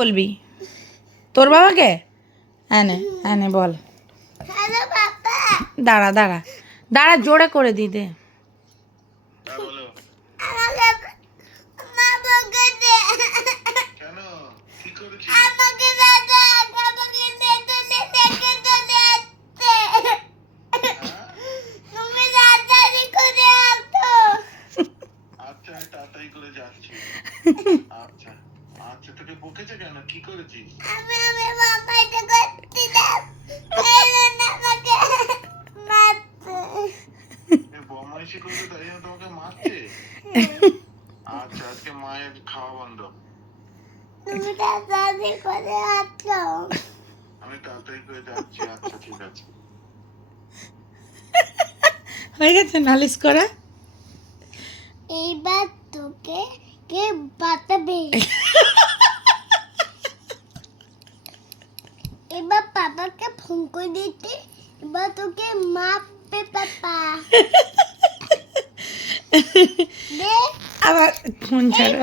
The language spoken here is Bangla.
বলবি? তোর বাবাকে? হ্যাঁ নে হ্যাঁ নে বল। দাঁড়া দাঁড়া। দাঁড়া জোরে করে দি দে। করে যাচ্ছি। তোকে বকেছে কেন? কি করেছিস? আমি আমি করতে তাই জন্য তোমাকে মারছে? আচ্ছা আজকে মায়ের খাওয়া বন্ধ। তুমি তাড়াতাড়ি করে আসো। আমি তাড়াতাড়ি করে যাচ্ছি আচ্ছা ঠিক আছে। হয়ে গেছে নালিশ করা? এইবার তোকে কে বাতাবে এবার পাপাকে ফোন করে দিতে। এবার তোকে মাপবে পাপা আবার ফোন ছাড়া।